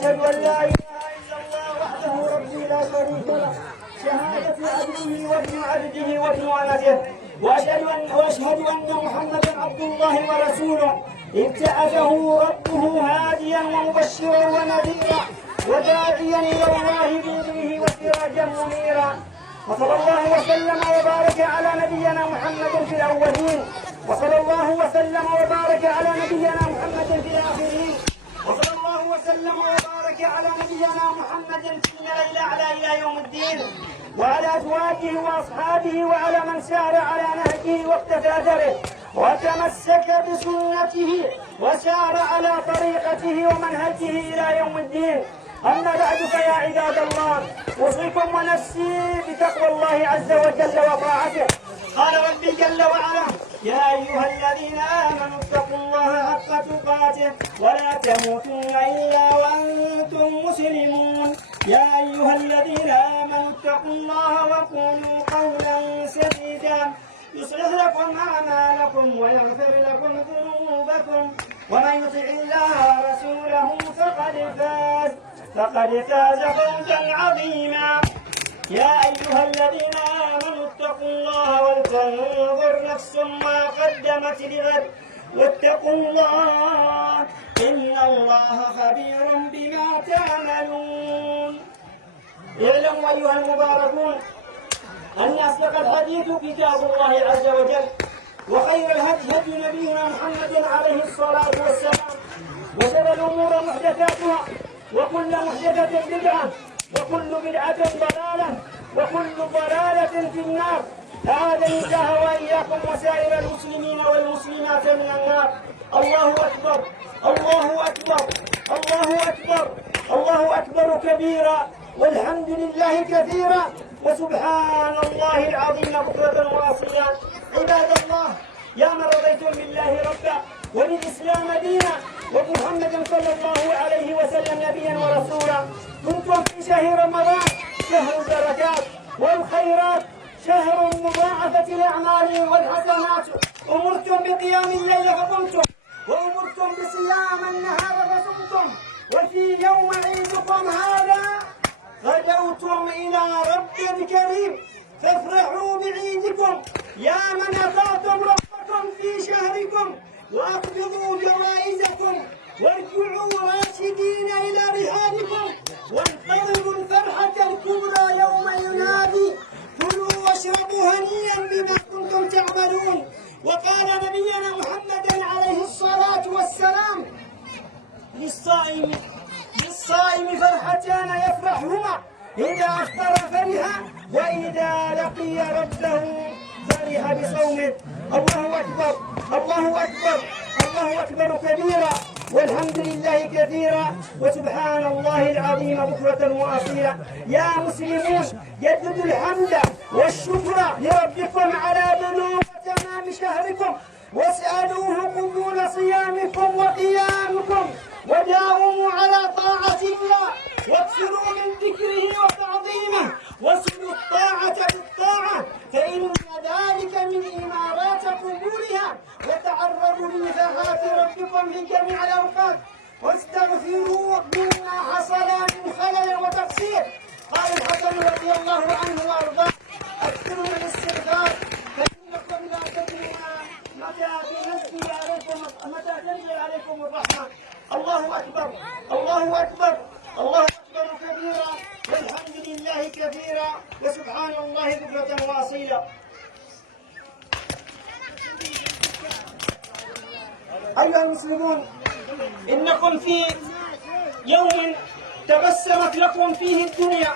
وأشهد أن لا إله إلا الله وحده ربي لا شريك له شهادة عبده وابن عبده وابن أمته. وأشهد أن محمدا عبد الله ورسوله ابتعثه ربه هاديا ومبشرا ونذيرا وداعيا إلى الله بإذنه وسراجا منيرا. وصلى الله وسلم وبارك على نبينا محمد في الأولين، وصلى الله وسلم وبارك على نبينا محمد في الآخرين، وصلى الله وسلم وبارك على نبينا محمد في الليل على إلى يوم الدين، وعلى أزواجه وأصحابه وعلى من سار على نهجه واقتفى أثره وتمسك بسنته وسار على طريقته ومنهجه إلى يوم الدين. أما بعد فيا عباد الله، أوصيكم ونفسي بتقوى الله عز وجل وطاعته. قال ربي جل وعلا: يا أيها الذين آمنوا اتقوا الله حق تقاته ولا تموتن إلا وأنتم مسلمون. يا أيها الذين آمنوا اتقوا الله وقولوا قولا سديدا يصلح لكم أعمالكم ويغفر لكم ذنوبكم، ومن يطع الله ورسوله فقد فاز فوزا عظيما. يا أيها الذين آمنوا اتقوا الله ولتنظر نفس ما قدمت لغد واتقوا الله إن الله خبير بما تعملون. اعلموا أيها المباركون أن أصدق الحديث كتاب الله عز وجل، وخير الهدي هدي نبينا محمد عليه الصلاة والسلام، وشر الأمور محدثاتها، وكل محدثة بدعة، وكل بدعة ضلالة، وكل ضلالة في النار. أعاذني الله وإياكم وسائر المسلمين والمسلمات من النار. الله أكبر، الله أكبر، الله أكبر، الله أكبر كبيرا، والحمد لله كثيرا، وسبحان الله العظيم بكرة وأصيلا. عباد الله، يا من رضيتم بالله ربا وبالإسلام دينا ومحمد صلى الله عليه وسلم نبيا ورسولا، كنتم في شهر رمضان شهر البركات والخيرات، شهر مضاعفة الأعمال والحسنات. أمرتم بقيام الليل فقمتم، وأمرتم بصيام النهار فصمتم، وفي يوم عيدكم هذا غدوتم إلى رب كريم، فافرحوا بعيدكم يا من أطعتم ربكم في شهركم، وأقبضوا جوائزكم، وارجعوا راشدين إلى رحالكم، وانتظروا الفرحة الكبرى يوم ينادي: كلوا واشربوا هنيئا بما كنتم تعملون. وقال نبينا محمد عليه الصلاة والسلام: للصائم فرحتان يفرحهما، إذا أفطر فرح، وإذا لقي ربه فرح بصومه. الله أكبر، الله أكبر، الله أكبر كبيرا، والحمد لله كثيرا، وسبحان الله العظيم بكرة وأصيلا. يا مسلمون، جددوا الحمد والشكر لربكم على بلوغ تمام شهركم، واسألوه قبول صيامكم وقيامكم، وداوموا على طاعة الله، واكثروا من ذكره وتعظيمه، وصلوا الطاعة بالطاعة، فإن ذلك من إمارات قبولها. وتعرضوا لنفحات ربكم في جميع الأوقات، واستغفروا مما حصل من خلل وتقصير. قال الحسن رضي الله عنه وأرضاه: أكثروا من الاستغفار، فإنكم لا تدرون متى تنزل عليكم الرحمة. الله أكبر، الله أكبر، الله أكبر كبيرا، والحمد لله كثيرا، وسبحان الله بكرة وأصيلا. أيها المسلمون، إنكم في يوم تبسمت لكم فيه الدنيا